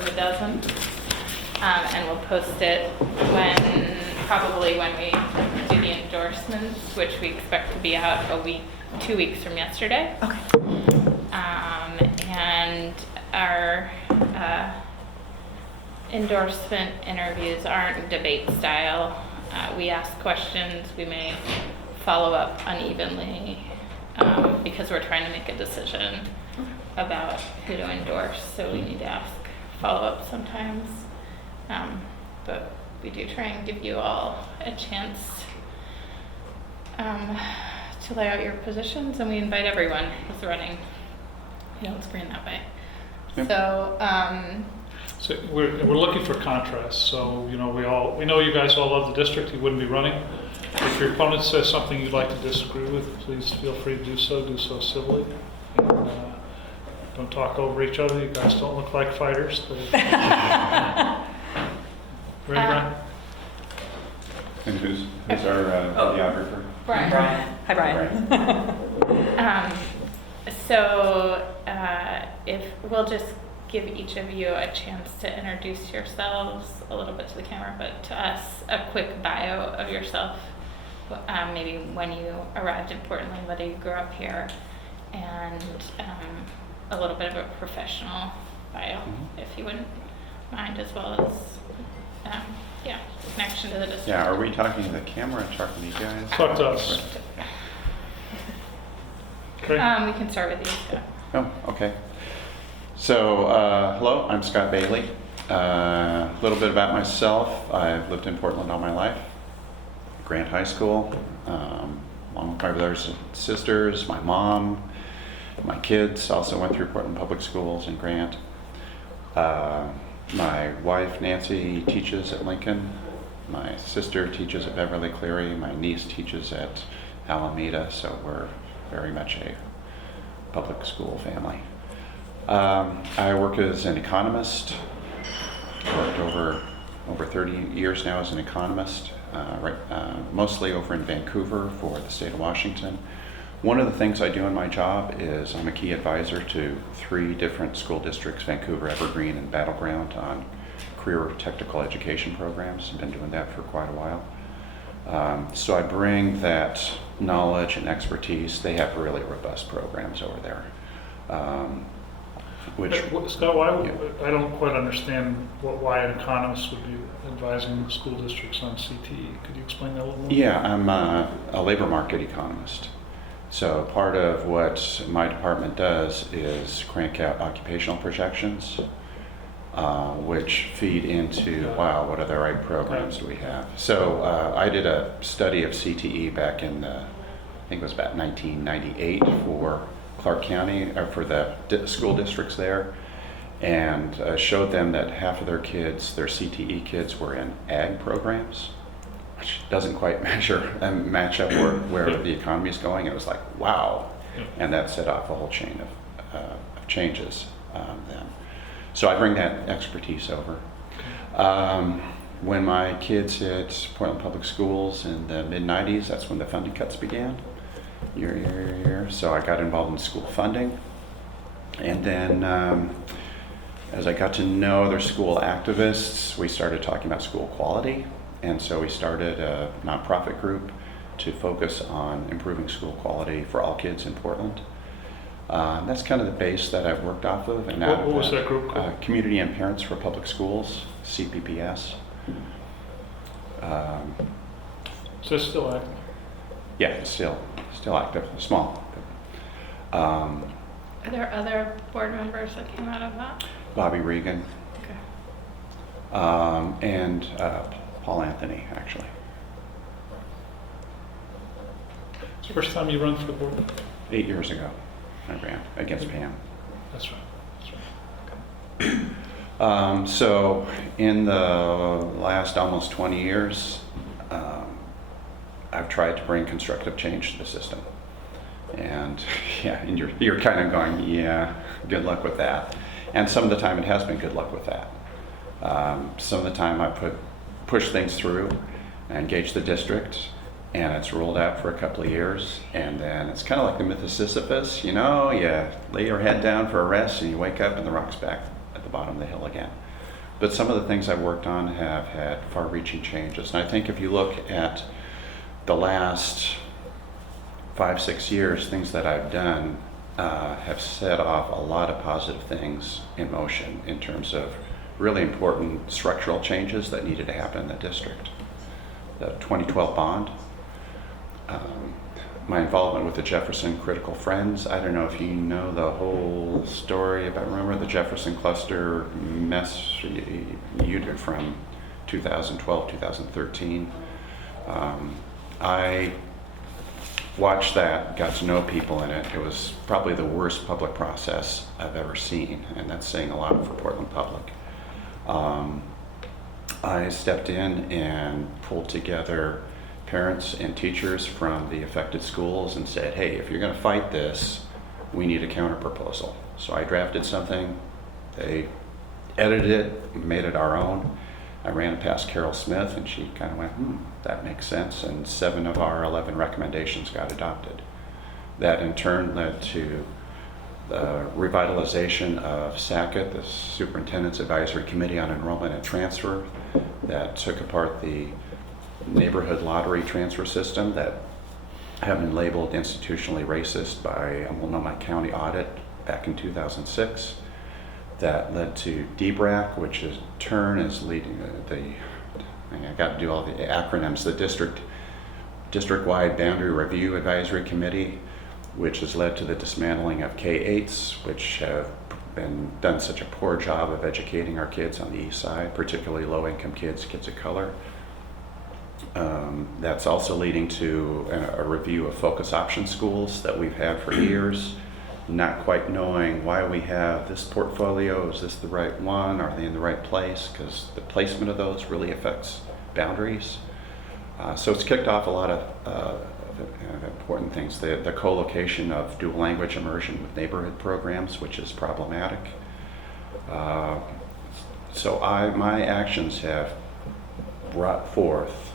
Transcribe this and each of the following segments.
of a dozen. And we'll post it probably when we do the endorsements, which we expect to be out 2 weeks from yesterday. Okay. And our endorsement interviews aren't debate style. We ask questions, we may follow up unevenly because we're trying to make a decision about who to endorse, so we need to ask follow-up sometimes. But we do try and give you all a chance to lay out your positions, and we invite everyone who's running. You know, it's green that way. Yep. So we're looking for contrast. So we know you guys all love the district. You wouldn't be running. If your opponent says something you'd like to disagree with, please feel free to do so. Do so civilly. And, don't talk over each other. You guys don't look like fighters. Ready, Brian? And who's our videographer? Brian. Hi, Brian. So if we'll just give each of you a chance to introduce yourselves a little bit to the camera, but to us, a quick bio of yourself, maybe when you arrived in Portland, whether you grew up here, and a little bit of a professional bio, if you wouldn't mind, as well as connection to the district. Yeah, are we talking to the camera or talking to you guys? Talk to us. Okay. We can start with you, Scott. Oh, okay. So, hello, I'm Scott Bailey. A little bit about myself. I've lived in Portland all my life. Grant High School, along with my brothers and sisters, my mom, my kids also went through Portland Public Schools in Grant. My wife, Nancy, teaches at Lincoln. My sister teaches at Beverly Cleary. My niece teaches at Alameda, so we're very much a public school family. I work as an economist. Worked over 30 years now as an economist, mostly over in Vancouver for the state of Washington. One of the things I do in my job is I'm a key advisor to 3 different school districts, Vancouver, Evergreen, and Battleground, on career technical education programs. I've been doing that for quite a while. So I bring that knowledge and expertise. They have really robust programs over there. Scott, I don't quite understand why an economist would be advising school districts on CTE. Could you explain that a little more? Yeah, I'm a labor market economist. So part of what my department does is crank out occupational projections, which feed into, wow, what are the right programs do we have? So I did a study of CTE back in, I think it was about 1998 for Clark County, or for the school districts there, and showed them that half of their kids, their CTE kids, were in ag programs, which doesn't quite match up where the economy is going. It was like, wow. And that set off a whole chain of changes then. So I bring that expertise over. When my kids hit Portland Public Schools in the mid-90s, that's when the funding cuts began, year. So I got involved in school funding. And then as I got to know other school activists, we started talking about school quality. And so we started a nonprofit group to focus on improving school quality for all kids in Portland. That's kind of the base that I've worked off of. And what was that group called? Community and Parents for Public Schools, CPPS. So it's still active? Yeah, it's still active, small. Are there other board members that came out of that? Bobby Regan. Okay. And Paul Anthony, actually. It's the first time you run for the board? 8 years ago, I ran against Pam. That's right. So in the last almost 20 years, I've tried to bring constructive change to the system. And yeah, and you're kind of going, yeah, good luck with that. And some of the time it has been good luck with that. Some of the time I push things through and engage the district, and it's rolled out for a couple of years, and then it's kind of like the myth of Sisyphus, you lay your head down for a rest and you wake up and the rock's back at the bottom of the hill again. But some of the things I've worked on have had far-reaching changes. And I think if you look at the last 5-6 years, things that I've done have set off a lot of positive things in motion in terms of really important structural changes that needed to happen in the district. The 2012 bond, my involvement with the Jefferson Critical Friends. I don't know if you know the whole story about, remember the Jefferson cluster mess you did from 2012, 2013. I watched that, got to know people in it. It was probably the worst public process I've ever seen, and that's saying a lot for Portland Public. I stepped in and pulled together parents and teachers from the affected schools and said, hey, if you're going to fight this, we need a counter proposal. So I drafted something, they edited it, made it our own. I ran it past Carol Smith and she kind of went, that makes sense, and 7 of our 11 recommendations got adopted. That in turn led to the revitalization of SACIT, the Superintendent's Advisory Committee on Enrollment and Transfer, that took apart the neighborhood lottery transfer system that had been labeled institutionally racist by a Multnomah County audit back in 2006. That led to DBRAC, which in turn is leading I got to do all the acronyms, the District-Wide Boundary Review Advisory Committee, which has led to the dismantling of K-8s, which have done such a poor job of educating our kids on the east side, particularly low-income kids, kids of color. That's also leading to a review of focus option schools that we've had for years, not quite knowing why we have this portfolio. Is this the right one? Are they in the right place? Because the placement of those really affects boundaries. So it's kicked off a lot of important things. The co-location of dual language immersion with neighborhood programs, which is problematic. So my actions have brought forth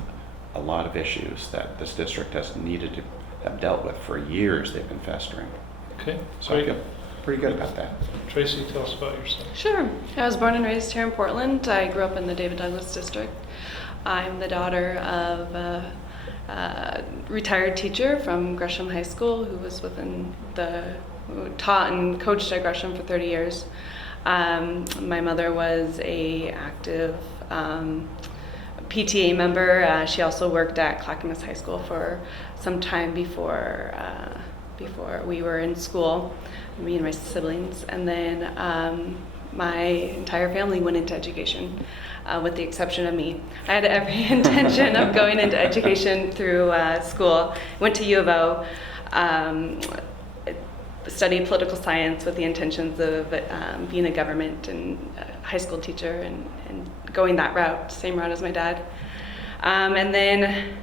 a lot of issues that this district has needed to have dealt with for years. They've been festering. Okay, So I feel pretty good about that. Tracy, tell us about yourself. Sure. I was born and raised here in Portland. I grew up in the David Douglas district. I'm the daughter of a retired teacher from Gresham High School who who taught and coached at Gresham for 30 years. My mother was a active PTA member. She also worked at Clackamas High School for some time before we were in school, me and my siblings. And then my entire family went into education, with the exception of me. I had every intention of going into education through school. Went to U of O, studied political science with the intentions of being a government and high school teacher and going that route, same route as my dad. And then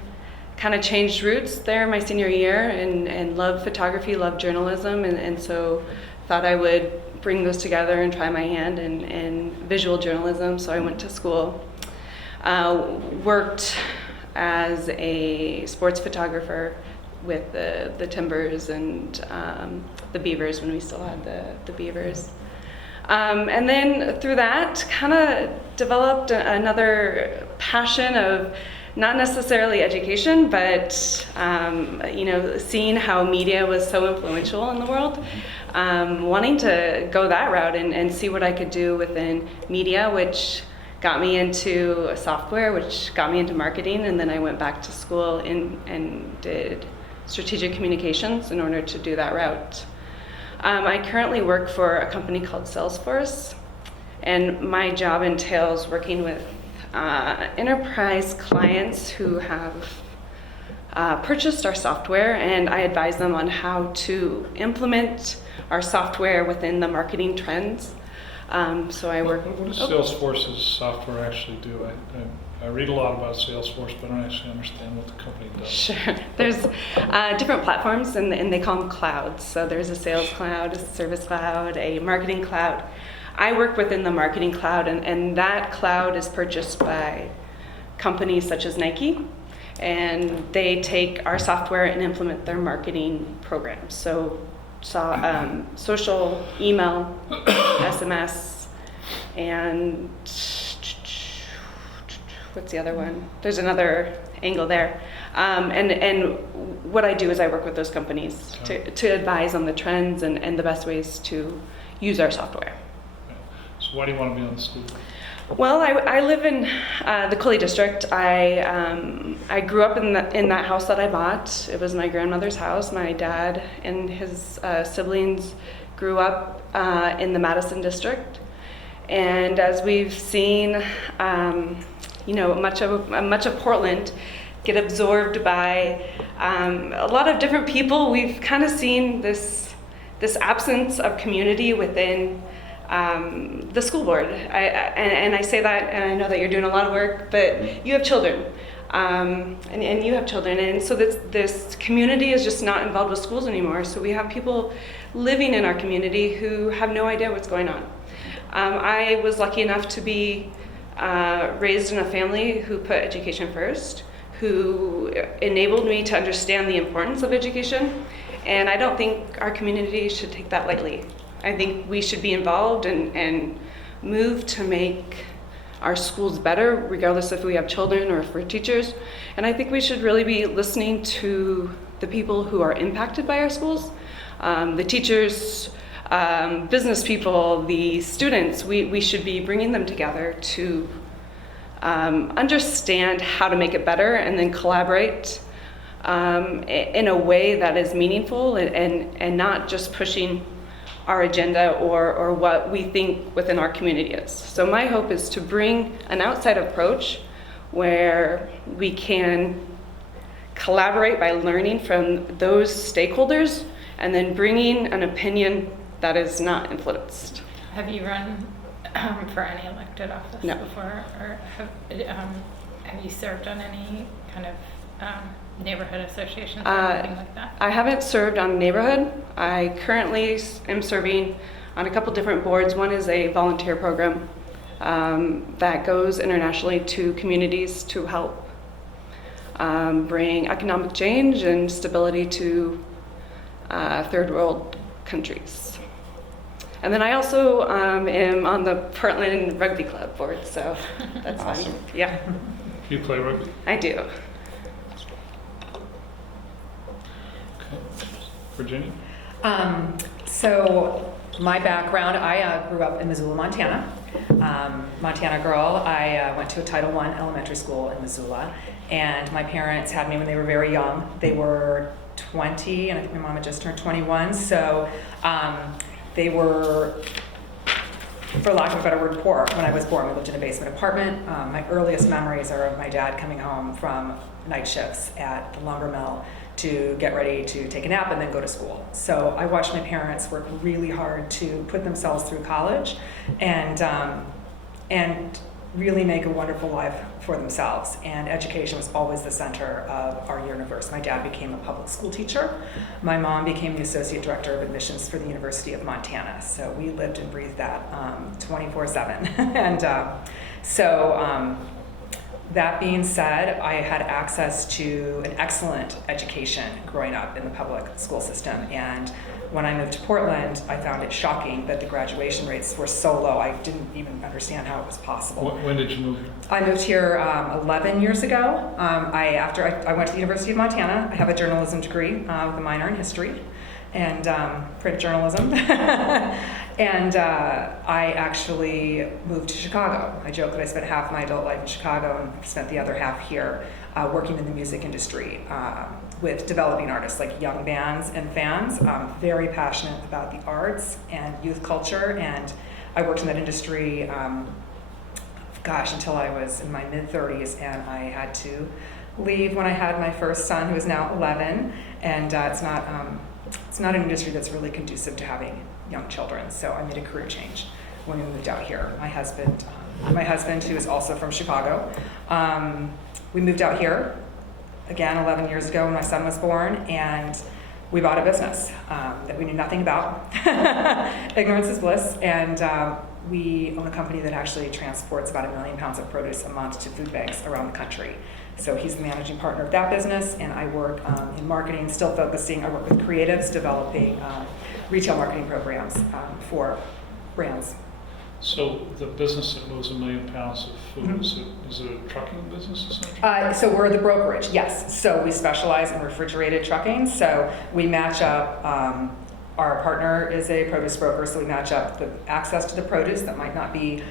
kind of changed routes there my senior year and loved photography, loved journalism, and so thought I would bring those together and try my hand in visual journalism. So I went to school, worked as a sports photographer with the Timbers and the Beavers when we still had the Beavers. And then through that, kind of developed another passion of not necessarily education, but seeing how media was so influential in the world, wanting to go that route and see what I could do within media, which got me into software, which got me into marketing, and then I went back to school and did strategic communications in order to do that route. I currently work for a company called Salesforce, and my job entails working with enterprise clients who have purchased our software, and I advise them on how to implement our software within the marketing trends. So I work. What does Salesforce's software actually do? I read a lot about Salesforce, but I don't actually understand what the company does. Sure. There's different platforms, and they call them clouds. So there's a sales cloud, a service cloud, a marketing cloud. I work within the marketing cloud, and that cloud is purchased by companies such as Nike, and they take our software and implement their marketing programs. So social, email, SMS, and what's the other one? There's another angle there. And what I do is I work with those companies to advise on the trends and the best ways to use our software. So why do you want to be on the school board? Well, I live in the Cully district. I grew up in that house that I bought. It was my grandmother's house. My dad and his siblings grew up in the Madison district, and as we've seen, much of Portland get absorbed by a lot of different people, we've kind of seen this absence of community within the school board. And I say that, and I know that you're doing a lot of work, but you have children, and you have children, and so this community is just not involved with schools anymore. So we have people living in our community who have no idea what's going on. I was lucky enough to be raised in a family who put education first, who enabled me to understand the importance of education, and I don't think our community should take that lightly. I think we should be involved and move to make our schools better, regardless if we have children or if we're teachers. And I think we should really be listening to the people who are impacted by our schools, the teachers, business people, the students. We should be bringing them together to understand how to make it better and then collaborate in a way that is meaningful and not just pushing our agenda or what we think within our community is. So my hope is to bring an outside approach where we can collaborate by learning from those stakeholders and then bringing an opinion that is not influenced. Have you run for any elected office No. before, or have you served on any kind of neighborhood associations or anything like that? I haven't served on neighborhood. I currently am serving on a couple different boards. One is a volunteer program that goes internationally to communities to help bring economic change and stability to third world countries. And then I also am on the Portland Rugby Club board, so that's Awesome. fun. Yeah, You play rugby? I do. Okay. Virginia? So my background, I grew up in Missoula, Montana. Montana girl. I went to a Title I elementary school in Missoula, and my parents had me when they were very young. They were 20, and I think my mom had just turned 21. So they were, for lack of a better word, poor when I was born. We lived in a basement apartment. My earliest memories are of my dad coming home from night shifts at the lumber mill to get ready to take a nap and then go to school. So I watched my parents work really hard to put themselves through college and really make a wonderful life for themselves. And education was always the center of our universe. My dad became a public school teacher. My mom became the associate director of admissions for the University of Montana. So we lived and breathed that 24/7. And that being said, I had access to an excellent education growing up in the public school system. And when I moved to Portland, I found it shocking that the graduation rates were so low. I didn't even understand how it was possible. When did you move? I moved here 11 years ago. After I went to the University of Montana. I have a journalism degree with a minor in history and print journalism. And I actually moved to Chicago. I joke that I spent half my adult life in Chicago and spent the other half here working in the music industry with developing artists like young bands and fans. I'm very passionate about the arts and youth culture, and I worked in that industry, until I was in my mid-30s, and I had to leave when I had my first son, who is now 11, and it's not an industry that's really conducive to having young children, so I made a career change when we moved out here. My husband, who is also from Chicago, we moved out here, again, 11 years ago when my son was born, and we bought a business that we knew nothing about. Ignorance is bliss, and we own a company that actually transports about 1 million pounds of produce a month to food banks around the country. So he's the managing partner of that business, and I work in marketing, I work with creatives, developing retail marketing programs for brands. So the business that moves 1 million pounds of food, Mhm. is it a trucking business essentially? So we're the brokerage, yes. So we specialize in refrigerated trucking. So we match up, our partner is a produce broker, so we match up the access to the produce that might not be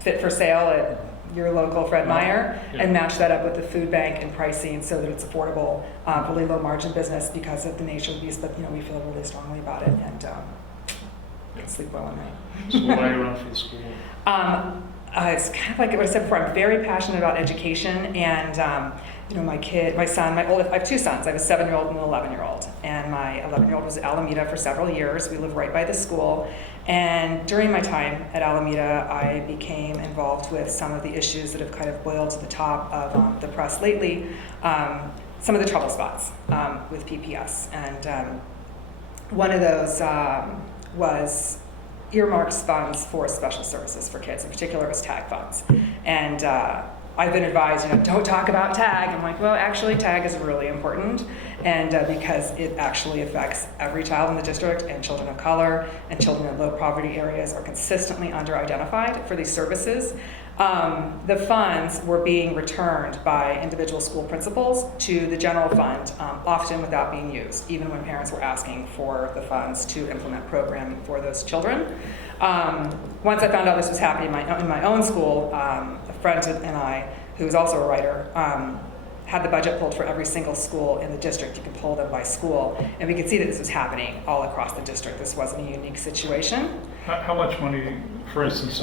fit for sale at your local Fred Meyer, Yeah. and match that up with the food bank and pricing so that it's affordable, really low margin business because of the nature of the beast. But we feel really strongly about it and can sleep well at night. So why are you running for the school? It's kind of like what I said before. I'm very passionate about education, and my son, I have 2 sons. I have a 7-year-old and an 11-year-old, and my 11-year-old was at Alameda for several years. We live right by the school, and during my time at Alameda, I became involved with some of the issues that have kind of boiled to the top of the press lately. Some of the trouble spots with PPS, and one of those was earmarks funds for special services for kids. In particular, it was TAG funds. And I've been advised, don't talk about TAG. I'm like, well, actually, TAG is really important, and because it actually affects every child in the district, and children of color and children in low poverty areas are consistently under-identified for these services. The funds were being returned by individual school principals to the general fund, often without being used, even when parents were asking for the funds to implement programming for those children. Once I found out this was happening in my own school, a friend and I, who is also a writer, had the budget pulled for every single school in the district. You could pull them by school, and we could see that this was happening all across the district. This wasn't a unique situation. How much money, for instance,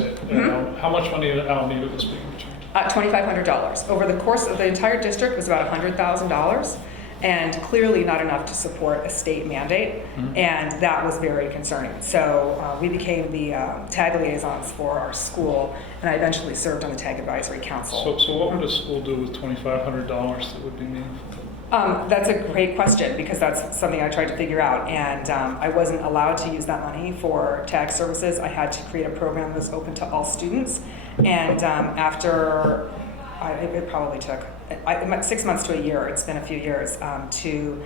how much money at Alameda was being returned? $2,500. Over the course of the entire district was about $100,000, and clearly not enough to support a state mandate, and that was very concerning. So we became the TAG liaisons for our school, and I eventually served on the TAG advisory council. So what would a school do with $2,500 that would be meaningful? That's a great question, because that's something I tried to figure out, and I wasn't allowed to use that money for TAG services. I had to create a program that was open to all students, and after it probably took 6 months to a year, it's been a few years, to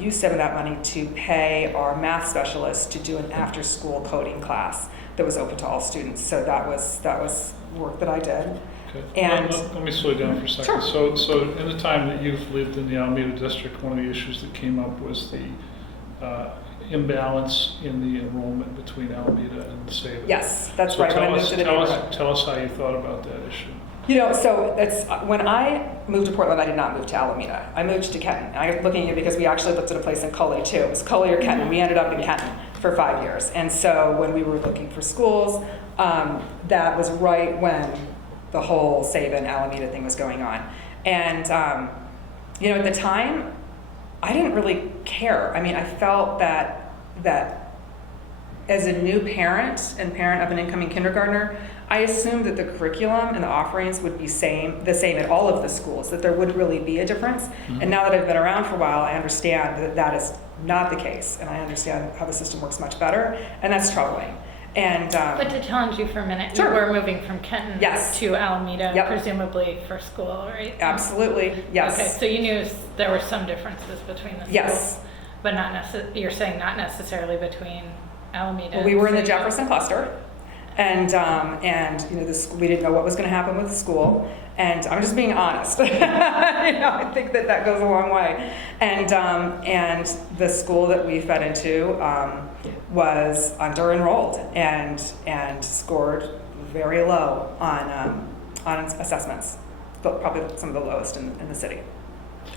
use some of that money to pay our math specialist to do an after-school coding class that was open to all students. So that was work that I did. Okay. And let me slow you down for a second. Sure. So in the time that you've lived in the Alameda district, one of the issues that came up was the imbalance in the enrollment between Alameda and Sabin. Yes, that's So right. When I tell moved us, to the tell neighborhood. us, tell us how you thought about that issue. So it's when I moved to Portland, I did not move to Alameda. I moved to Kenton. And I'm looking at you because we actually looked at a place in Cully too. It was Cully or Kenton. We ended up in Kenton for 5 years. And so when we were looking for schools, that was right when the whole Sabin Alameda thing was going on. And at the time, I didn't really care. I mean, I felt that as a new parent and parent of an incoming kindergartner, I assumed that the curriculum and the offerings would be the same at all of the schools, that there would really be a difference. Mm-hmm. And now that I've been around for a while, I understand that that is not the case, and I understand how the system works much better, and that's troubling. And But to challenge you for a minute, Sure. you were moving from Kenton Yes. to Alameda, Yep. presumably for school, right? absolutely, yes. Okay, so you knew there were some differences between the schools. Yes. But you're saying not necessarily between Alameda. Well, we were in the and Jefferson cluster, and we didn't know what was going to happen with the school, and I'm just being honest. I think that goes a long way. And the school that we fed into was under-enrolled and scored very low on assessments, probably some of the lowest in the city.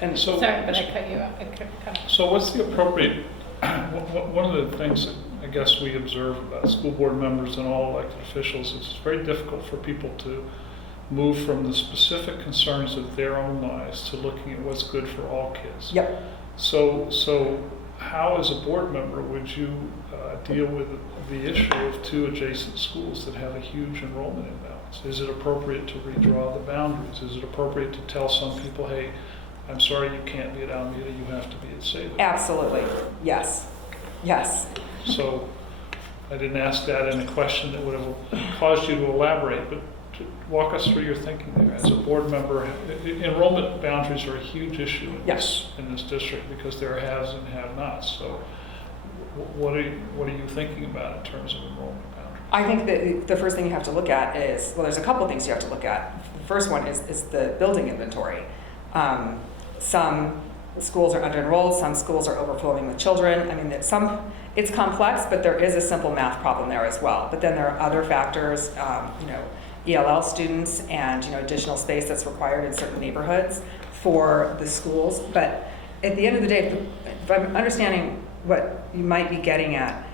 And So, Sorry, but I cut you off. so what's the appropriate, one of the things that I guess we observe about school board members and all elected officials is it's very difficult for people to move from the specific concerns of their own lives to looking at what's good for all kids. Yep. So how, as a board member, would you deal with the issue of 2 adjacent schools that have a huge enrollment imbalance? Is it appropriate to redraw the boundaries? Is it appropriate to tell some people, hey, I'm sorry you can't be at Alameda, you have to be at Sabin? Absolutely, yes. So I didn't ask that in a question that would have caused you to elaborate, but to walk us through your thinking there. As a board member, enrollment boundaries are a huge issue in this district because there are haves and have-nots. So what are you thinking about in terms of enrollment boundaries? I think that the first thing you have to look at is, well, there's a couple things you have to look at. The first one is the building inventory. Some schools are under-enrolled, some schools are overflowing with children. I mean, it's complex, but there is a simple math problem there as well. But then there are other factors, ELL students and, additional space that's required in certain neighborhoods for the schools. But at the end of the day, if I'm understanding what you might be getting at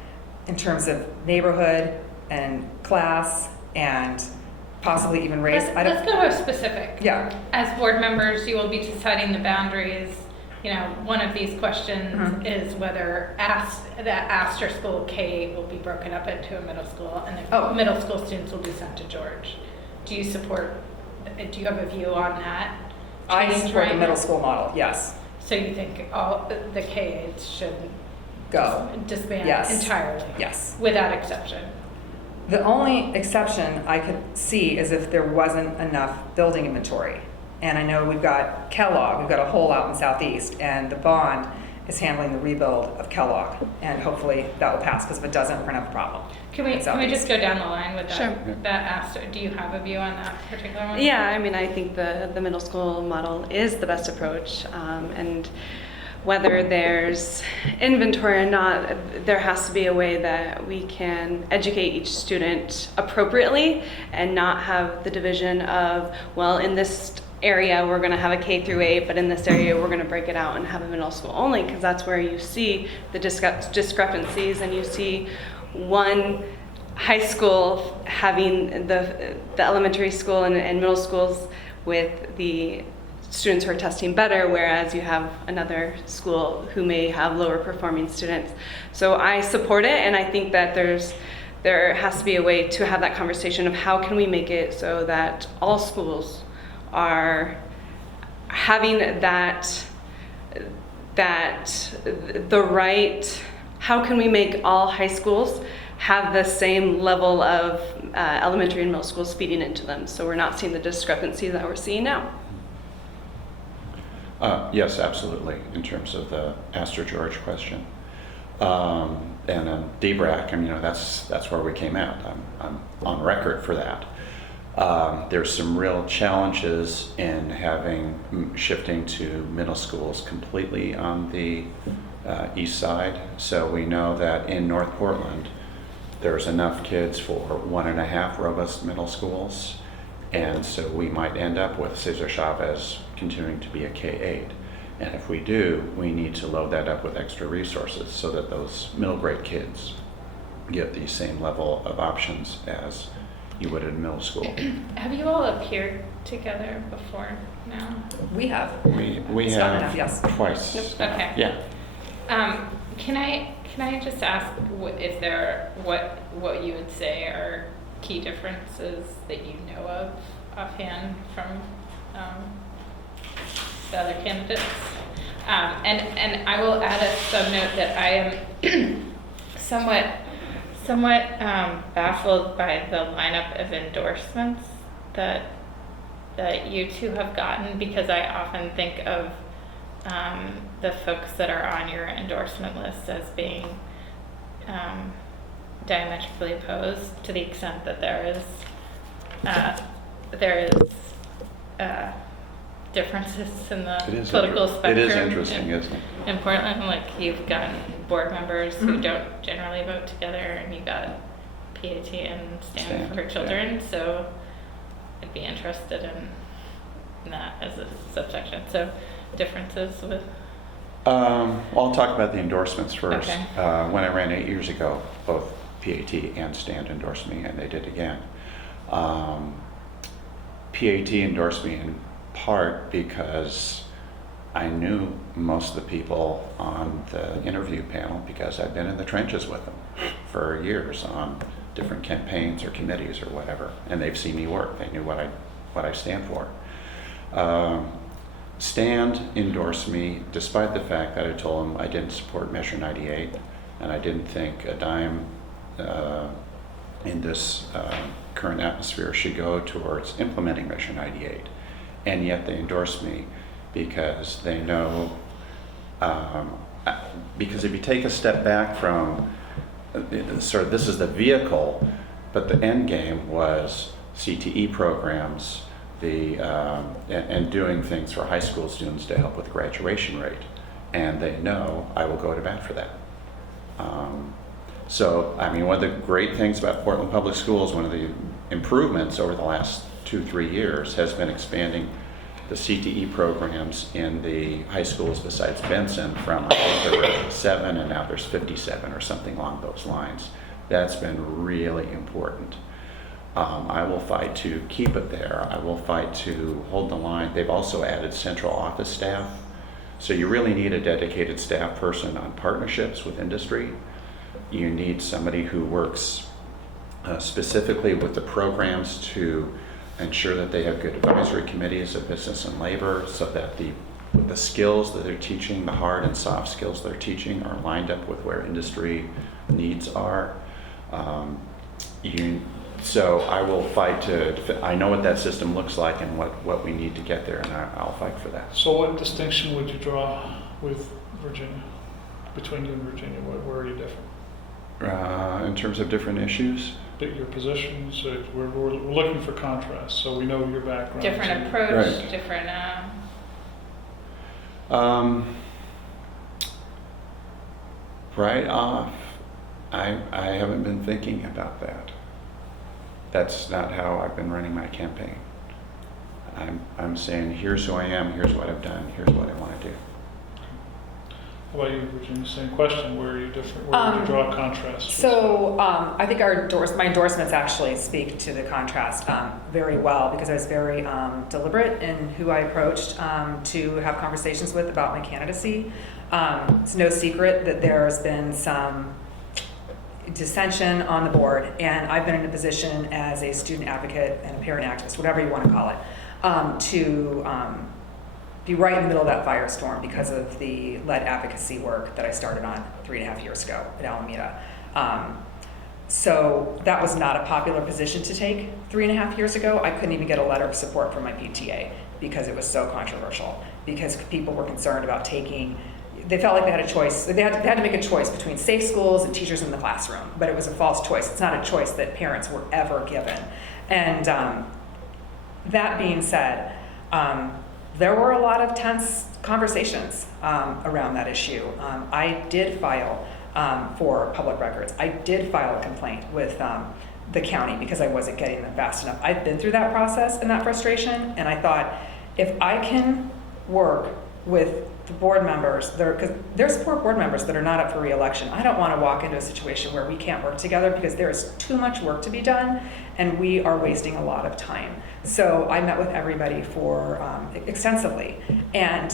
in terms of neighborhood and class and possibly even race. Let's go more specific. Yeah. As board members, you will be deciding the boundaries. One of these questions is whether the Astor School K will be broken up into a middle school, and the middle school students will be sent to George. Do you have a view on that? I support the middle school model, yes. So you think all the K-8s should go disband yes. entirely? Yes. Without exception? The only exception I could see is if there wasn't enough building inventory. And I know we've got Kellogg, we've got a hole out in Southeast, and the bond is handling the rebuild of Kellogg. And hopefully that will pass, because if it doesn't, we're going to have a problem. Can we just go down the line with that? Sure. That Astor? Do you have a view on that particular one? Yeah, I mean, I think the middle school model is the best approach, and whether there's inventory or not, there has to be a way that we can educate each student appropriately and not have the division of, well, in this area we're going to have a K through 8, but in this area we're going to break it out and have a middle school only, because that's where you see the discrepancies, and you see one high school having the elementary school and middle schools with the students who are testing better, whereas you have another school who may have lower performing students. So I support it, and I think that there has to be a way to have that conversation of how can we make it so that all schools are having how can we make all high schools have the same level of elementary and middle schools feeding into them, so we're not seeing the discrepancy that we're seeing now. Yes, absolutely, in terms of the Astor George question. And DBRAC, I mean, that's where we came out. I'm on record for that. There's some real challenges in shifting to middle schools completely on the east side. So we know that in North Portland, there's enough kids for 1.5 robust middle schools. And so we might end up with Cesar Chavez continuing to be a K-8. And if we do, we need to load that up with extra resources so that those middle grade kids get the same level of options as you would in middle school. Have you all appeared together before now? We have. We Scott have and I, yes. twice. Yep. Okay. Yeah. Can I just ask what you would say are key differences that you know of offhand from the other candidates? And I will add a subnote that I am somewhat baffled by the lineup of endorsements that you two have gotten, because I often think of the folks that are on your endorsement list as being diametrically opposed, to the extent that there is differences in the political spectrum. It is interesting, isn't it? In Portland, like, you've got board members who don't generally vote together, and you got PAT and Stand for Children. Yeah. So I'd be interested in that as a subsection. So differences with. I'll talk about the endorsements first. Okay. When I ran 8 years ago, both PAT and Stand endorsed me, and they did again. PAT endorsed me in part because I knew most of the people on the interview panel, because I've been in the trenches with them for years on different campaigns or committees or whatever, and they've seen me work. They knew what I stand for. Stand endorsed me despite the fact that I told him I didn't support Measure 98, and I didn't think a dime in this current atmosphere should go towards implementing Measure 98. And yet they endorsed me because they know, because if you take a step back from sort of this is the vehicle, but the end game was CTE programs, and doing things for high school students to help with graduation rate. And they know I will go to bat for that. So, I mean, one of the great things about Portland Public Schools, one of the improvements over the last 2-3 years has been expanding the CTE programs in the high schools besides Benson from, I think there were 7 and now there's 57 or something along those lines. That's been really important. I will fight to keep it there. I will fight to hold the line. They've also added central office staff. So you really need a dedicated staff person on partnerships with industry. You need somebody who works specifically with the programs to ensure that they have good advisory committees of business and labor, so that the skills that they're teaching, the hard and soft skills they're teaching, are lined up with where industry needs are. So I will fight I know what that system looks like and what we need to get there, and I'll fight for that. So what distinction would you draw with Virginia, between you and Virginia? Where are you different? In terms of different issues? Your positions, we're looking for contrast, so we know your background. Different approach, Right. different. Right off, I haven't been thinking about that. That's not how I've been running my campaign. I'm saying, here's who I am, here's what I've done, here's what I want to do. How about you, Virginia? Same question. Where are you different? Where would you draw a contrast? So I think my endorsements actually speak to the contrast very well, because I was very deliberate in who I approached to have conversations with about my candidacy. It's no secret that there's been some dissension on the board, and I've been in a position as a student advocate and a parent activist, whatever you want to call it, to be right in the middle of that firestorm because of the lead advocacy work that I started on 3.5 years ago at Alameda. So that was not a popular position to take 3.5 years ago. I couldn't even get a letter of support from my PTA because it was so controversial, because people were concerned about they felt like they had a choice. They had to make a choice between safe schools and teachers in the classroom, but it was a false choice. It's not a choice that parents were ever given. And that being said, there were a lot of tense conversations around that issue. I did file for public records. I did file a complaint with the county because I wasn't getting them fast enough. I've been through that process and that frustration, and I thought, if I can work with the board members, because there's 4 board members that are not up for re-election. I don't want to walk into a situation where we can't work together, because there is too much work to be done and we are wasting a lot of time. So I met with everybody for extensively, and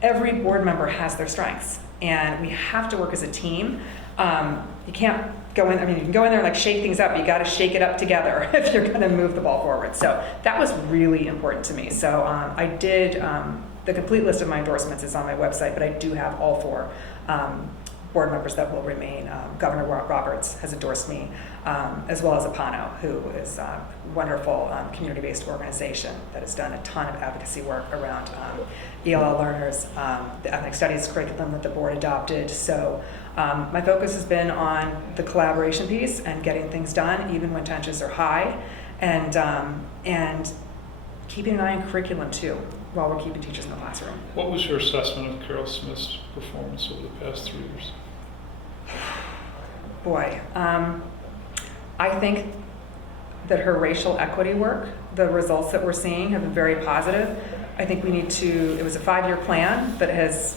every board member has their strengths, and we have to work as a team. You can't go in, you can go in there and shake things up, you got to shake it up together if you're going to move the ball forward. So that was really important to me. So I did, the complete list of my endorsements is on my website, but I do have all 4 board members that will remain. Governor Roberts has endorsed me, as well as Apano, who is a wonderful community-based organization that has done a ton of advocacy work around ELL learners, the ethnic studies curriculum that the board adopted. So my focus has been on the collaboration piece and getting things done, even when tensions are high, and keeping an eye on curriculum too, while we're keeping teachers in the classroom. What was your assessment of Carol Smith's performance over the past 3 years? Boy, I think that her racial equity work, the results that we're seeing have been very positive. I think it was a 5-year plan that has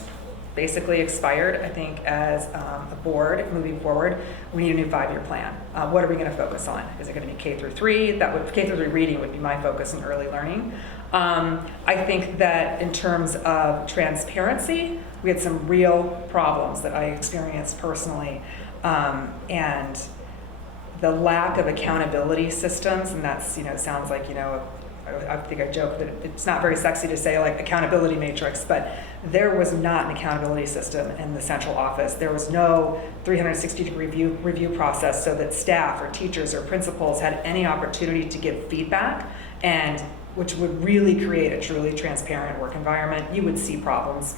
basically expired. I think as a board moving forward, we need a new 5-year plan. What are we going to focus on? Is it going to be K through 3? K through 3 reading would be my focus in early learning. I think that in terms of transparency, we had some real problems that I experienced personally, and the lack of accountability systems, and that's, sounds like, I think I joke that it's not very sexy to say accountability matrix, but there was not an accountability system in the central office. There was no 360-degree review process so that staff or teachers or principals had any opportunity to give feedback, and which would really create a truly transparent work environment. You would see problems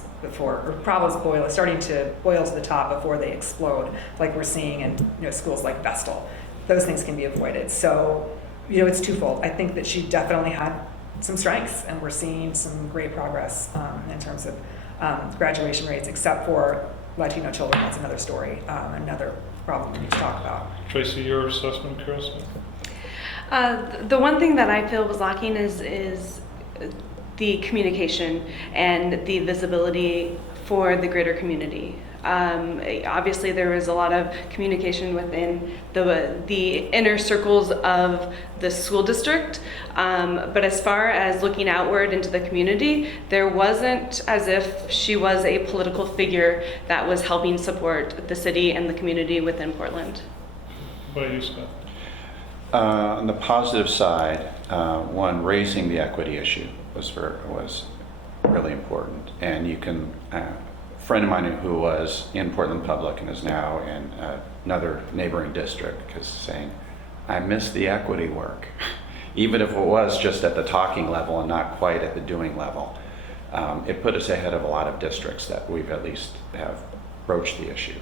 starting to boil to the top before they explode, like we're seeing in schools like Vestal. those things can be avoided. So, it's twofold. I think that she definitely had some strengths, and we're seeing some great progress in terms of graduation rates, except for Latino children. That's another story, another problem we need to talk about. Tracy, your assessment, Carol Smith? The one thing that I feel was lacking is the communication and the visibility for the greater community. Obviously, there was a lot of communication within the inner circles of the school district, but as far as looking outward into the community, there wasn't as if she was a political figure that was helping support the city and the community within Portland. What about you, Scott? On the positive side, one, raising the equity issue was really important, and you can. A friend of mine who was in Portland Public and is now in another neighboring district is saying, I miss the equity work, even if it was just at the talking level and not quite at the doing level. It put us ahead of a lot of districts that we've at least have broached the issue.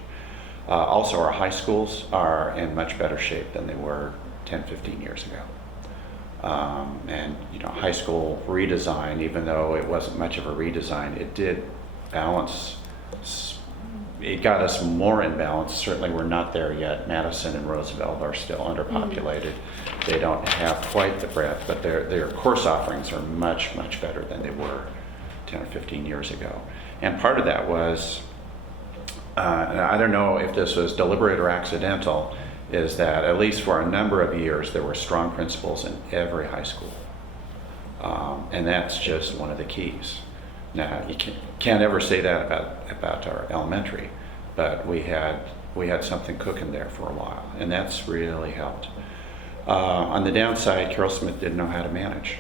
Also, our high schools are in much better shape than they were 10, 15 years ago. And high school redesign, even though it wasn't much of a redesign, it did balance. It got us more in balance. Certainly we're not there yet. Madison and Roosevelt are still underpopulated. They don't have quite the breadth, but their course offerings are much, much better than they were 10 or 15 years ago. And part of that was, and I don't know if this was deliberate or accidental, is that at least for a number of years there were strong principals in every high school. And that's just one of the keys. Now, you can't ever say that about our elementary, but we had something cooking there for a while, and that's really helped. On the downside, Carol Smith didn't know how to manage,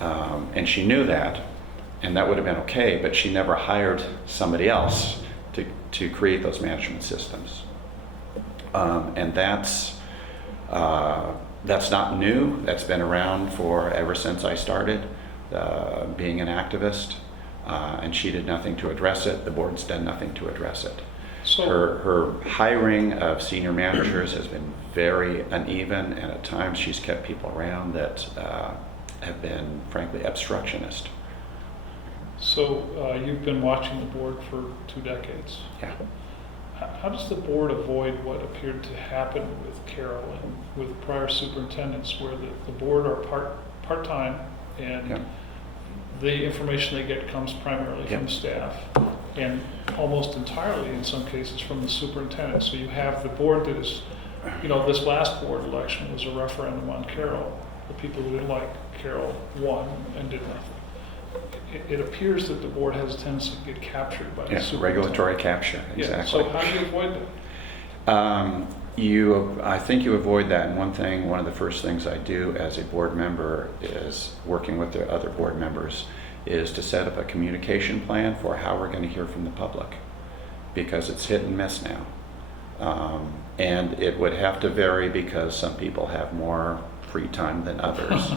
and she knew that, and that would have been okay, but she never hired somebody else to create those management systems. And that's not new. That's been around ever since I started. Being an activist, and she did nothing to address it. The board's done nothing to address it. So Her hiring of senior managers has been very uneven, and at times she's kept people around that have been, frankly, obstructionist. So you've been watching the board for 2 decades. Yeah. How does the board avoid what appeared to happen with Carol and with prior superintendents, where the board are part-time and Yeah. the information they get comes primarily from staff and almost entirely in some cases from the superintendent? So you have the board that is, this last board election was a referendum on Carol. The people who didn't like Carol won and did nothing. It appears that the board has a tendency to get captured by the superintendent. Regulatory capture, exactly. Yeah, so how do you avoid that? I think you avoid that, and one of the first things I do as a board member is, working with the other board members, is to set up a communication plan for how we're going to hear from the public, because it's hit and miss now. And it would have to vary because some people have more free time than others.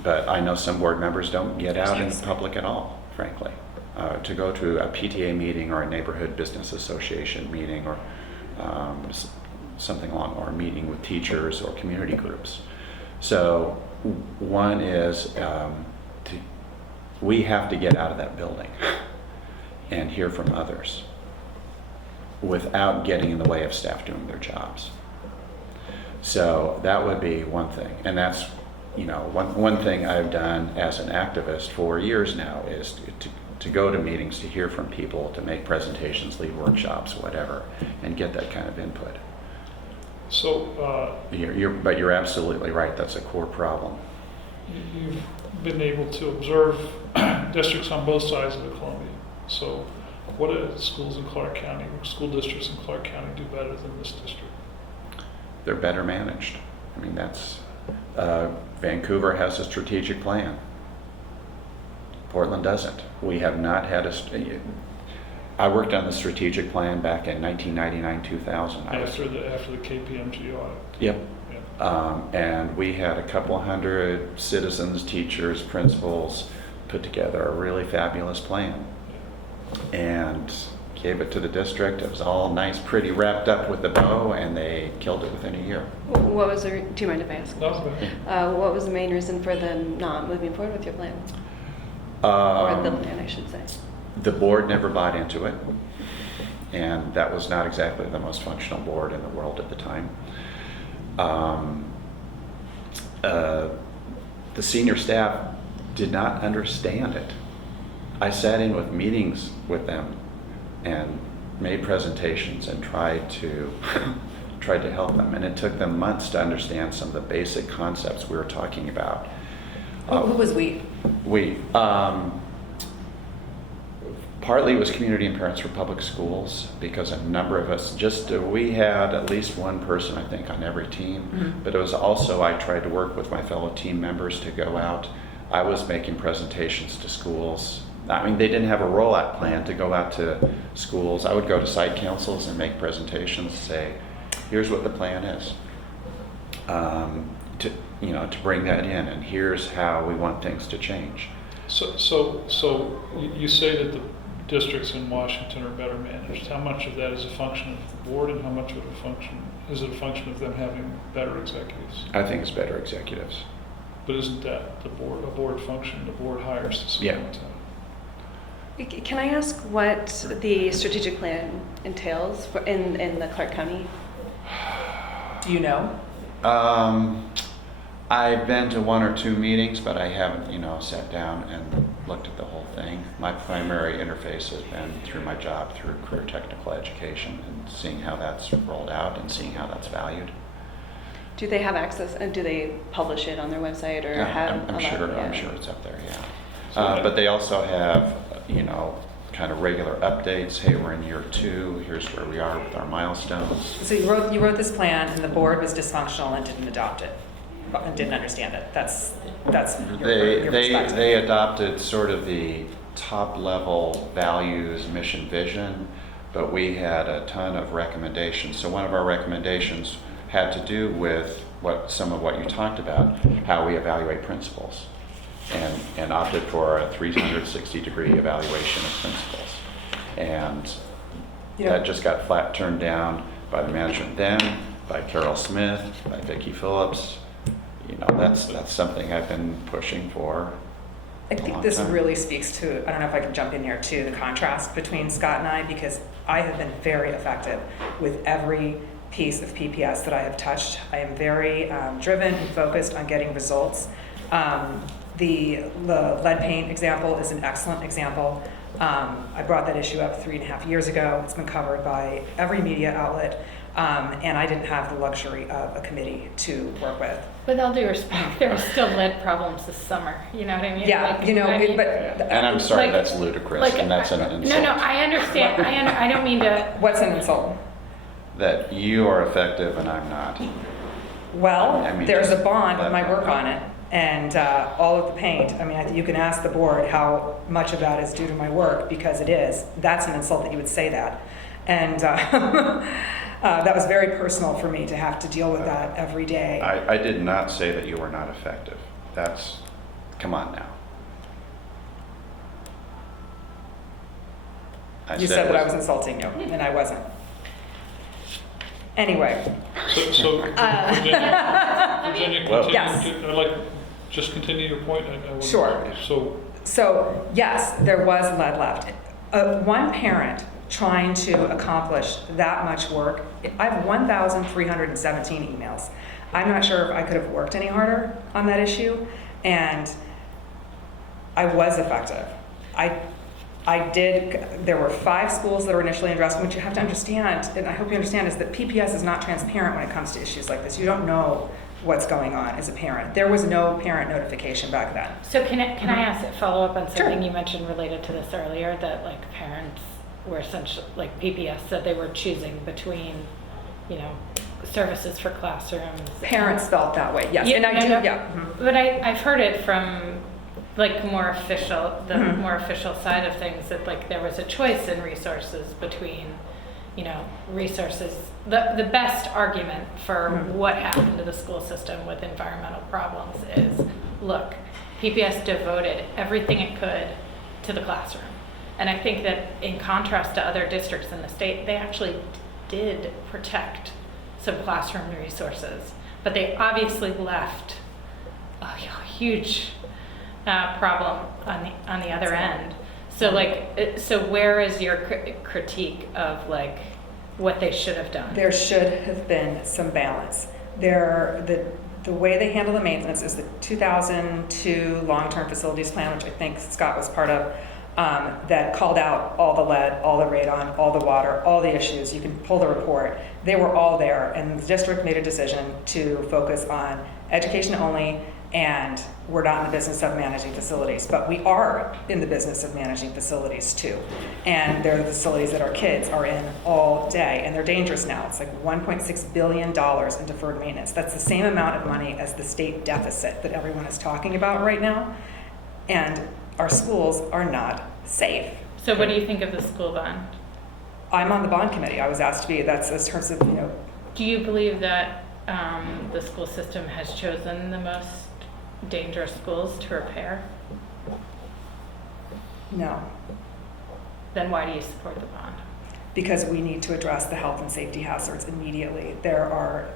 But I know some board members don't get out in public at all, frankly. To go to a PTA meeting or a neighborhood business association meeting or something along, or a meeting with teachers or community groups. So one is we have to get out of that building and hear from others without getting in the way of staff doing their jobs. So that would be one thing, and that's one thing I've done as an activist for years now is to go to meetings, to hear from people, to make presentations, lead workshops, whatever, and get that kind of input. So But you're absolutely right. That's a core problem. you've been able to observe districts on both sides of the Columbia. So what do schools in Clark County, school districts in Clark County do better than this district? They're better managed. I mean, that's Vancouver has a strategic plan. Portland doesn't. We have not had I worked on the strategic plan back in 1999, 2000. After the KPMG audit. Yep. Yeah. And we had a couple hundred citizens, teachers, principals put together a really fabulous plan. And gave it to the district. It was all nice, pretty wrapped up with the bow, and they killed it within a year. What was the, do you mind if I ask? No, okay. What was the main reason for them not moving forward with your plan? Or the plan, I should say. The board never bought into it, and that was not exactly the most functional board in the world at the time. The senior staff did not understand it. I sat in with meetings with them and made presentations and tried to help them, and it took them months to understand some of the basic concepts we were talking about. Who was we? We. Partly it was community and parents for public schools, because a number of us, we had at least one person, I think, on every team. Mm-hmm. But it was also, I tried to work with my fellow team members to go out. I was making presentations to schools. I mean, they didn't have a rollout plan to go out to schools. I would go to site councils and make presentations, say, here's what the plan is. To bring that in, and here's how we want things to change. So you say that the districts in Washington are better managed. How much of that is a function of the board, and how much of is it a function of them having better executives? I think it's better executives. But isn't that a board function? The board hires the superintendent. Can I ask what the strategic plan entails in the Clark County? Do you know? I've been to one or two meetings, but I haven't, sat down and looked at the whole thing. My primary interface has been through my job through career technical education, and seeing how that's rolled out and seeing how that's valued. Do they have access, and do they publish it on their website, or Yeah, have? I'm sure. Yeah. I'm sure it's up there. Yeah. But they also have, kind of regular updates. Hey, we're in year 2. Here's where we are with our milestones. So you wrote this plan, and the board was dysfunctional and didn't adopt it, and didn't understand it. That's your perspective. They adopted sort of the top level values, mission, vision, but we had a ton of recommendations. So one of our recommendations had to do with some of what you talked about, how we evaluate principals, and opted for a 360-degree evaluation of principals. And that just got flat turned down by the management then, by Carol Smith, by Vicki Phillips. That's something I've been pushing for. I think this really speaks to, I don't know if I can jump in here too, the contrast between Scott and I, because I have been very effective with every piece of PPS that I have touched. I am very driven and focused on getting results. The lead paint example is an excellent example. I brought that issue up 3.5 years ago. It's been covered by every media outlet, and I didn't have the luxury of a committee to work with. With all due respect, there are still lead problems this summer. You know what I mean? Yeah, And I'm sorry, that's ludicrous, and that's an insult. No, I understand. I don't mean to. What's an insult? That you are effective and I'm not. Well, I mean, there's a just bond with let my that work go. on it, and all of the paint. I mean, you can ask the board how much of that is due to my work, because it is. That's an insult that you would say that. And that was very personal for me to have to deal with that every day. I did not say that you were not effective. Come on now. You said that I was insulting you, and I wasn't. Anyway. So Virginia, continue. Yes. I'd like just continue your point. Sure. So yes, there was lead left. One parent trying to accomplish that much work. I have 1,317 emails. I'm not sure if I could have worked any harder on that issue, and I was effective. I did. There were 5 schools that were initially addressed. What you have to understand, and I hope you understand, is that PPS is not transparent when it comes to issues like this. You don't know what's going on as a parent. There was no parent notification back then. So can I follow up on something Sure. you mentioned related to this earlier, that like parents were essentially, like PPS said they were choosing between, services for classrooms. Parents felt that way, yes. Yeah, And I no, do, no. yeah. Mhm. But I've heard it from like the more Mhm. official side of things, that like there was a choice in resources between, resources. The best argument for Mhm. what happened to the school system with environmental problems is, look, PPS devoted everything it could to the classroom. And I think that in contrast to other districts in the state, they actually did protect some classroom resources, but they obviously left a huge problem on the other end. So so where is your critique of like what they should have done? There should have been some balance. The way they handle the maintenance is the 2002 long-term facilities plan, which I think Scott was part of, that called out all the lead, all the radon, all the water, all the issues. You can pull the report. They were all there, and the district made a decision to focus on education only, and we're not in the business of managing facilities, but we are in the business of managing facilities too. And they're the facilities that our kids are in all day, and they're dangerous now. It's like $1.6 billion in deferred maintenance. That's the same amount of money as the state deficit that everyone is talking about right now. And our schools are not safe. So what do you think of the school bond? I'm on the bond committee. I was asked to be, that's in terms of, Do you believe that the school system has chosen the most dangerous schools to repair? no. Then why do you support the bond? Because we need to address the health and safety hazards immediately. There are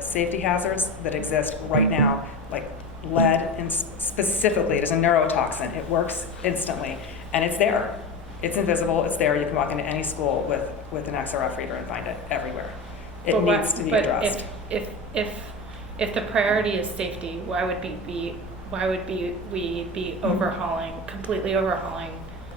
safety hazards that exist right now, like lead, and specifically, it is a neurotoxin. It works instantly, and it's there. It's invisible. It's there. You can walk into any school with an XRF reader and find it everywhere. It needs to be addressed. If the priority is safety, why would we be completely overhauling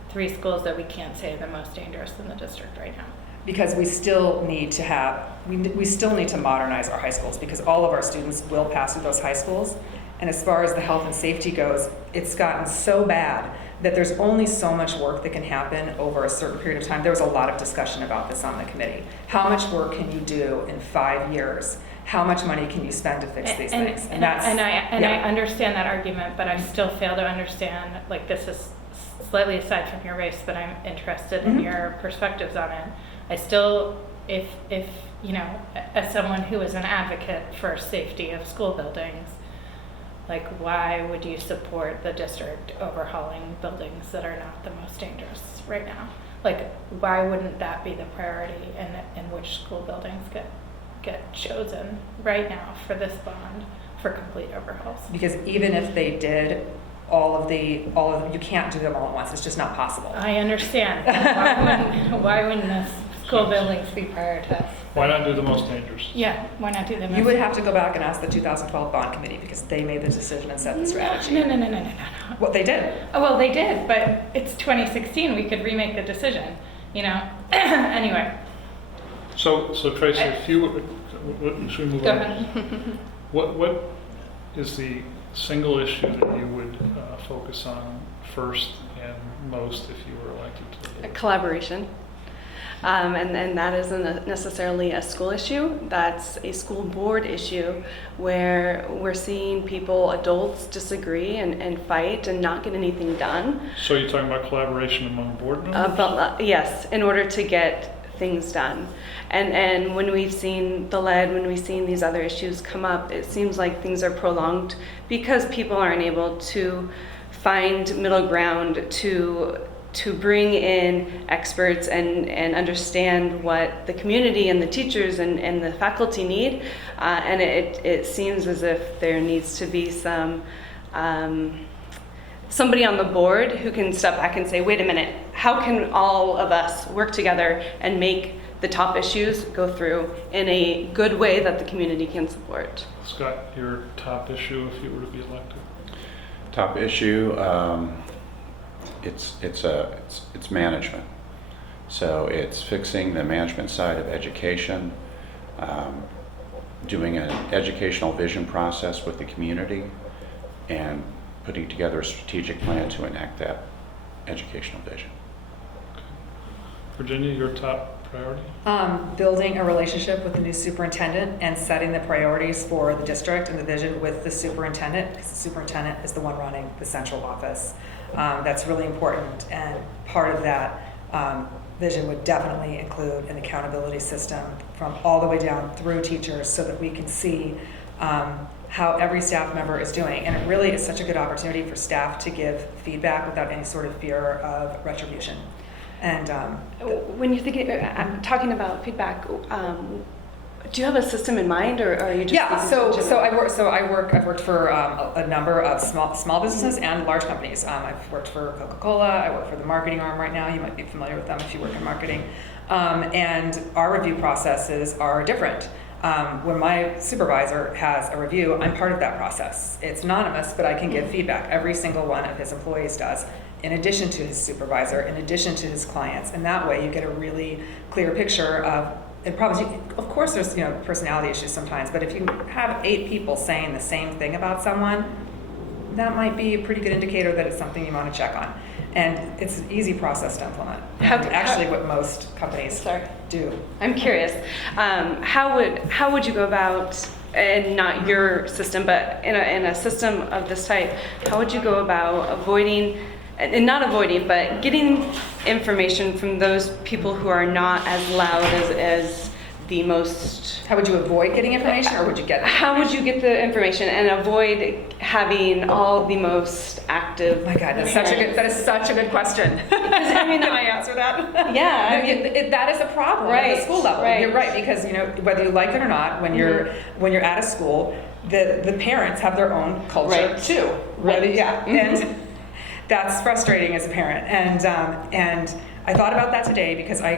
3 schools that we can't say are the most dangerous in the district right now? Because we still need to we still need to modernize our high schools, because all of our students will pass through those high schools. And as far as the health and safety goes, it's gotten so bad that there's only so much work that can happen over a certain period of time. There was a lot of discussion about this on the committee. How much work can you do in 5 years? How much money can you spend to fix these things? I understand that argument, but I still fail to understand, like, this is slightly aside from your race, but I'm interested in your perspectives on it. I still, if as someone who is an advocate for safety of school buildings, like, why would you support the district overhauling buildings that are not the most dangerous right now? Like, why wouldn't that be the priority in which school buildings get chosen right now for this bond for complete overhauls? Because even if they did all of them, you can't do them all at once. It's just not possible. I understand. Why wouldn't the school buildings be prioritized? Why not do the most dangerous? Yeah, why not do them? You would have to go back and ask the 2012 bond committee, because they made the decision and set the strategy. No. What they did. Oh, well, they did, but it's 2016. We could remake the decision, Anyway. So Tracy, if you should we move Go on? ahead. What is the single issue that you would focus on first and most if you were elected to the board? Collaboration. And that isn't necessarily a school issue. That's a school board issue where we're seeing adults disagree and fight and not get anything done. So you're talking about collaboration among board members? Yes, in order to get things done. And when we've seen the lead, when we've seen these other issues come up, it seems like things are prolonged because people aren't able to find middle ground to bring in experts and understand what the community and the teachers and the faculty need. And it seems as if there needs to be somebody on the board who can step back and say, wait a minute, how can all of us work together and make the top issues go through in a good way that the community can support? Scott, your top issue if you were to be elected? Top issue, it's management. So it's fixing the management side of education, doing an educational vision process with the community, and putting together a strategic plan to enact that educational vision. Virginia, your top priority? Building a relationship with the new superintendent and setting the priorities for the district and the vision with the superintendent, because the superintendent is the one running the central office. That's really important, and part of that vision would definitely include an accountability system from all the way down through teachers, so that we can see how every staff member is doing. And it really is such a good opportunity for staff to give feedback without any sort of fear of retribution. And When you're thinking, talking about feedback, do you have a system in mind, or are you just yeah, thinking I've worked for a number of small businesses and large companies. I've worked for Coca-Cola. I work for the marketing arm right now. You might be familiar with them if you work in marketing. And our review processes are different. When my supervisor has a review, I'm part of that process. It's anonymous, but I can give feedback. Every single one of his employees does, in addition to his supervisor, in addition to his clients. And that way you get a really clear picture of, and probably, of course there's personality issues sometimes, but if you have 8 people saying the same thing about someone, that might be a pretty good indicator that it's something you want to check on. And it's an easy process to implement. What most companies do. I'm curious. How would you go about, and not your system, but in a system of this type, how would you go about avoiding, and not avoiding, but getting information from those people who are not as loud as the most? How would you avoid getting information, or would you get it? How would you get the information and avoid having all the most active? My God, that is such a good question. I mean, can I answer that? Yeah, that is a problem at the school level. Right. You're right, because whether you like it or not, when you're at a school, the parents have their own culture too. Right. Yeah, and that's frustrating as a parent. And I thought about that today because I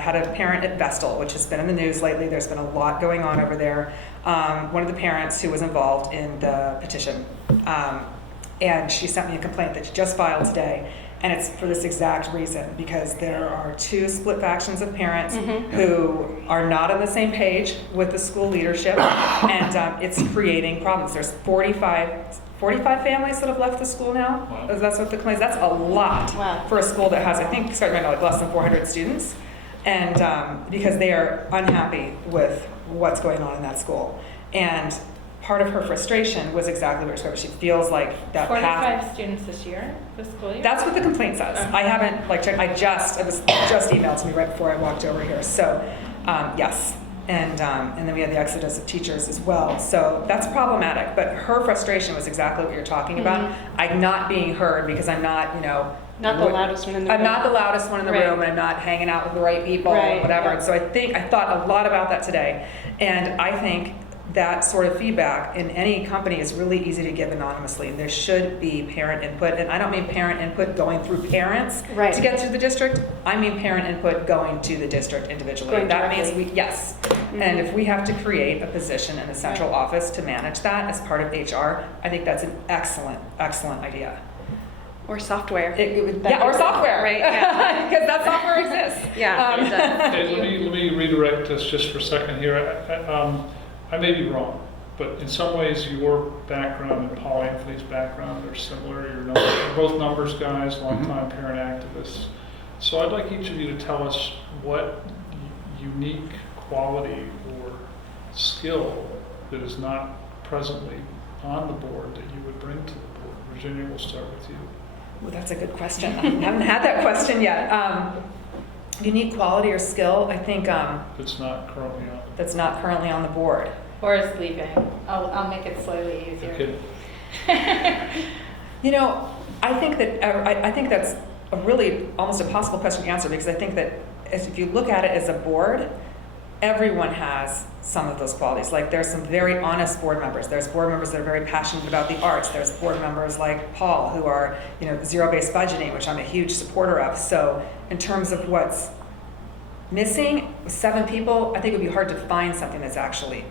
had a parent at Vestal, which has been in the news lately. There's been a lot going on over there. One of the parents who was involved in the petition, and she sent me a complaint that she just filed today. And it's for this exact reason, because there are 2 split factions of parents who are not on the same page with the school leadership, and it's creating problems. There's 45 families that have left the school now. Wow. That's what the complaint. That's a lot for a school that has, I think, starting right now, less than 400 students, and because they are unhappy with what's going on in that school. And part of her frustration was exactly what she feels like that 45 students this year, this school year? That's what the complaint says. I haven't checked. It was just emailed to me right before I walked over here. So yes. And then we had the exodus of teachers as well. So that's problematic. But her frustration was exactly what you're talking about. I'm not being heard because I'm not, not the loudest one in the room. I'm not the loudest one in the room, and I'm not hanging out with the right people and whatever. And so I thought a lot about that today. And I think that sort of feedback in any company is really easy to give anonymously. There should be parent input, and I don't mean parent input going through parents to get through the district. I mean parent input going to the district individually. That means yes. And if we have to create a position in the central office to manage that as part of HR, I think that's an excellent idea. Or software. Or software, right? Yeah, because that software exists. Yeah. Okay, let me redirect this just for a second here. I may be wrong, but in some ways your background and Paul Anthony's background are similar. You're both numbers guys, longtime parent activists. So I'd like each of you to tell us what unique quality or skill that is not presently on the board that you would bring to the board. Virginia, we'll start with you. Well, that's a good question. I haven't had that question yet. Unique quality or skill, I think. That's not currently on. That's not currently on the board. Or is leaving. I'll make it slightly easier. Okay. I think that's a really almost impossible question to answer, because I think that if you look at it as a board, everyone has some of those qualities. Like, there's some very honest board members. There's board members that are very passionate about the arts. There's board members like Paul who are, zero-based budgeting, which I'm a huge supporter of. So in terms of what's missing, with 7 people, I think it would be hard to find something that's actually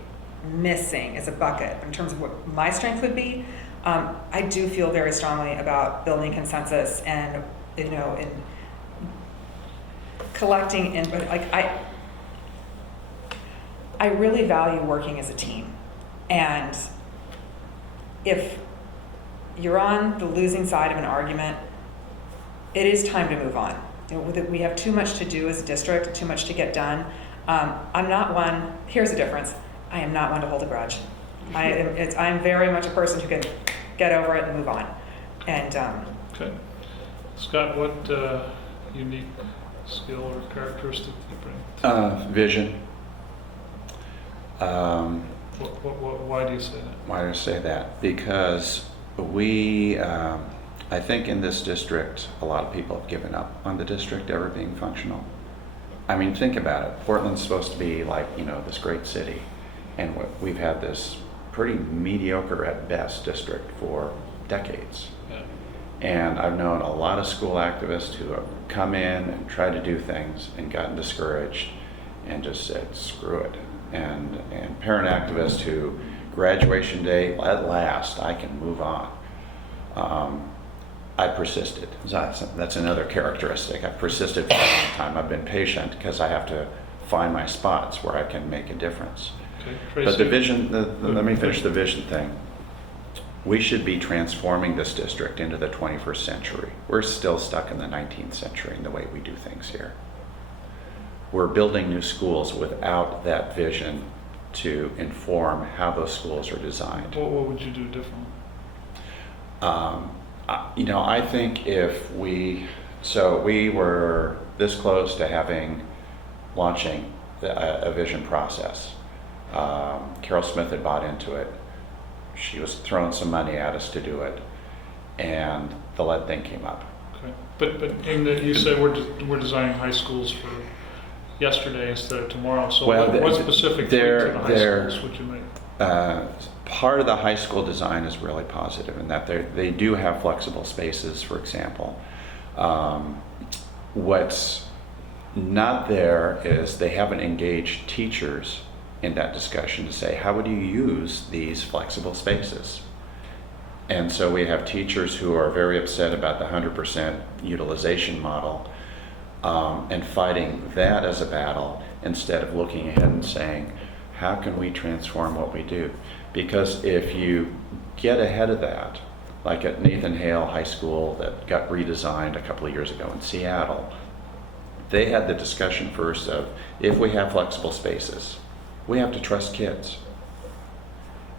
missing as a bucket. In terms of what my strength would be, I do feel very strongly about building consensus and, in collecting input. I really value working as a team. And if you're on the losing side of an argument, it is time to move on. We have too much to do as a district, too much to get done. I'm not one, here's the difference, I am not one to hold a grudge. I'm very much a person who can get over it and move on. And okay. Scott, what unique skill or characteristic do you bring? Vision. Why do you say that? Why do I say that? Because I think in this district, a lot of people have given up on the district ever being functional. I mean, think about it. Portland's supposed to be like, this great city. And we've had this pretty mediocre at best district for decades. Yeah. And I've known a lot of school activists who have come in and tried to do things and gotten discouraged and just said, screw it. And parent activists who, graduation day, at last, I can move on. I persisted. That's another characteristic. I've persisted for a long time. I've been patient because I have to find my spots where I can make a difference. Okay. But Tracy? the vision, let me finish the vision thing. We should be transforming this district into the 21st century. We're still stuck in the 19th century in the way we do things here. We're building new schools without that vision to inform how those schools are designed. What would you do differently? I think if we were this close to launching a vision process. Carol Smith had bought into it. She was throwing some money at us to do it, and the lead thing came up. Okay. But in that you said we're designing high schools for yesterday instead of tomorrow. So what specific to the high schools would you make? Part of the high school design is really positive in that they do have flexible spaces, for example. What's not there is they haven't engaged teachers in that discussion to say, how would you use these flexible spaces? And so we have teachers who are very upset about the 100% utilization model and fighting that as a battle instead of looking ahead and saying, how can we transform what we do? Because if you get ahead of that, like at Nathan Hale High School that got redesigned a couple of years ago in Seattle, they had the discussion first of, if we have flexible spaces, we have to trust kids.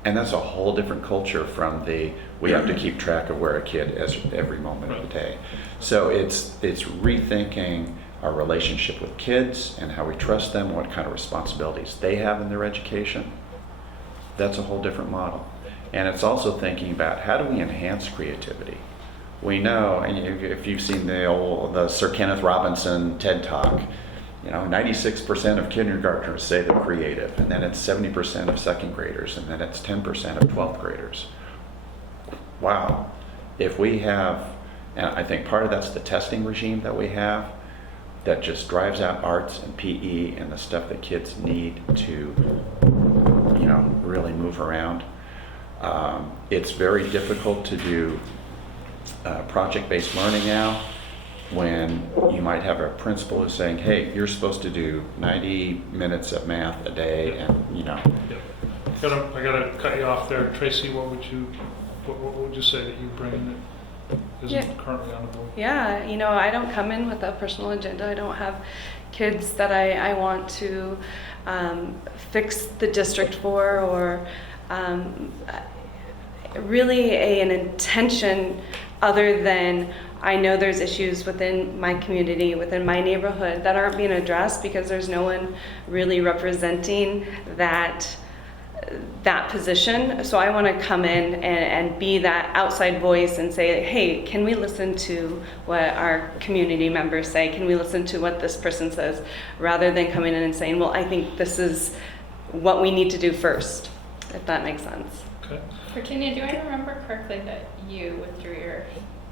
And that's a whole different culture from we have to keep track of where a kid is every moment of the day. So it's rethinking our relationship with kids and how we trust them, what kind of responsibilities they have in their education. That's a whole different model. And it's also thinking about how do we enhance creativity. We know, and if you've seen the Sir Kenneth Robinson TED Talk, 96% of kindergartners say they're creative, and then it's 70% of second graders, and then it's 10% of 12th graders. Wow. If we have, and I think part of that's the testing regime that we have, that just drives out arts and PE and the stuff that kids need to, really move around. It's very difficult to do project-based learning now when you might have a principal who's saying, hey, you're supposed to do 90 minutes of math a day, and Yep. I gotta cut you off there. Tracy, what would you say that you bring in that isn't currently on the board? Yeah, I don't come in with a personal agenda. I don't have kids that I want to fix the district for, or really an intention other than I know there's issues within my community, within my neighborhood that aren't being addressed because there's no one really representing that position. So I want to come in and be that outside voice and say, hey, can we listen to what our community members say? Can we listen to what this person says? Rather than coming in and saying, well, I think this is what we need to do first, if that makes sense. Okay. Virginia, do I remember correctly that you withdrew your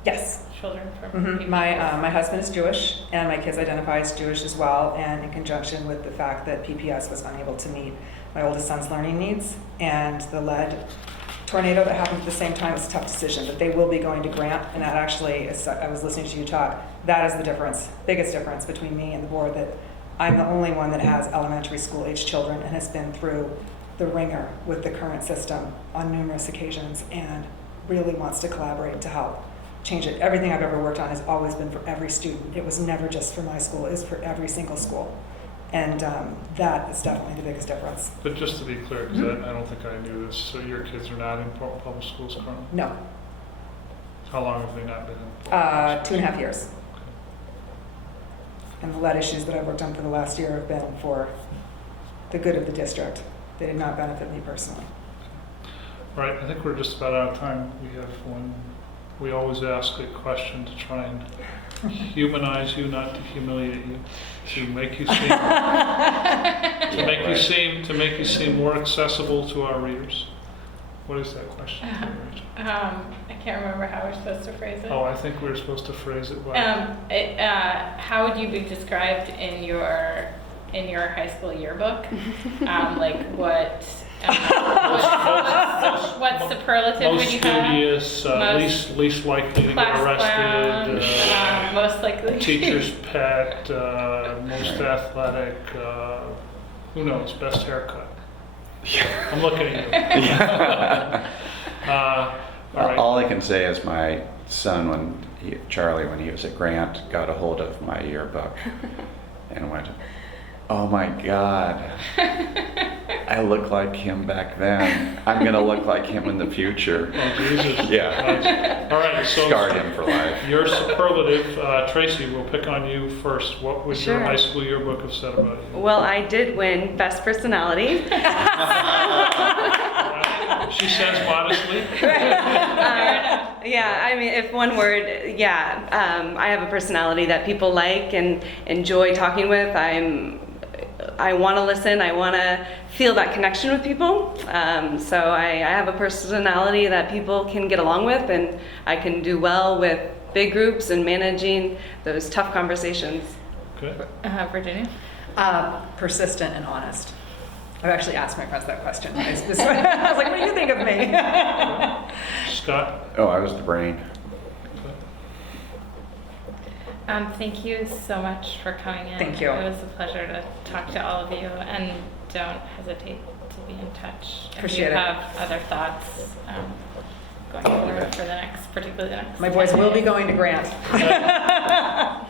Yes. children from Mm-hmm. My husband is Jewish, and my kids identify as Jewish as well, and in conjunction with the fact that PPS was unable to meet my oldest son's learning needs, and the lead tornado that happened at the same time, was a tough decision, but they will be going to Grant, and that actually, as I was listening to you talk, that is the difference, biggest difference between me and the board, that I'm the only one that has elementary school age children and has been through the ringer with the current system on numerous occasions and really wants to collaborate to help change it. Everything I've ever worked on has always been for every student. It was never just for my school, it was for every single school. And that is definitely the biggest difference. But just to be clear, because I don't think I knew this, so your kids are not in public schools currently? No, How long have they not been in? 2.5 years. And the lead issues that I've worked on for the last year have been for the good of the district. They did not benefit me personally. All right, I think we're just about out of time. We have one, we always ask a question to try and humanize you, not to humiliate you, to make you seem, to make you seem more accessible to our readers. What is that question? I can't remember how we're supposed to phrase it. Oh, I think we're supposed to phrase it like, How would you be described in your high school yearbook? Like what superlative would most you have? studious, least likely to get Class arrested, clown, most likely. teacher's pet, most athletic, who knows, best haircut. I'm looking at you. All right. All I can say is my son, Charlie, when he was at Grant, got a hold of my yearbook and went, "Oh my God, I look like him back then. I'm going to look like him in the future." Oh, Jesus. Yeah. All right, so Scarred him for life. your superlative, Tracy, we'll pick on you first. What would your Sure. high school yearbook have said about you? Well, I did win Best Personality. She says modestly. Yeah, I mean, if one word, yeah, I have a personality that people like and enjoy talking with. I want to listen. I want to feel that connection with people. So I have a personality that people can get along with, and I can do well with big groups and managing those tough conversations. Okay. Virginia? Persistent and honest. I've actually asked my friends that question. I was like, what do you think of me? Scott? Oh, I was the brain. Thank you so much for coming in. Thank you. It was a pleasure to talk to all of you, and don't hesitate to be in touch. Appreciate if it. you have other thoughts going forward for particularly the next. My boys 10 will be days. going to Grant. Fair enough.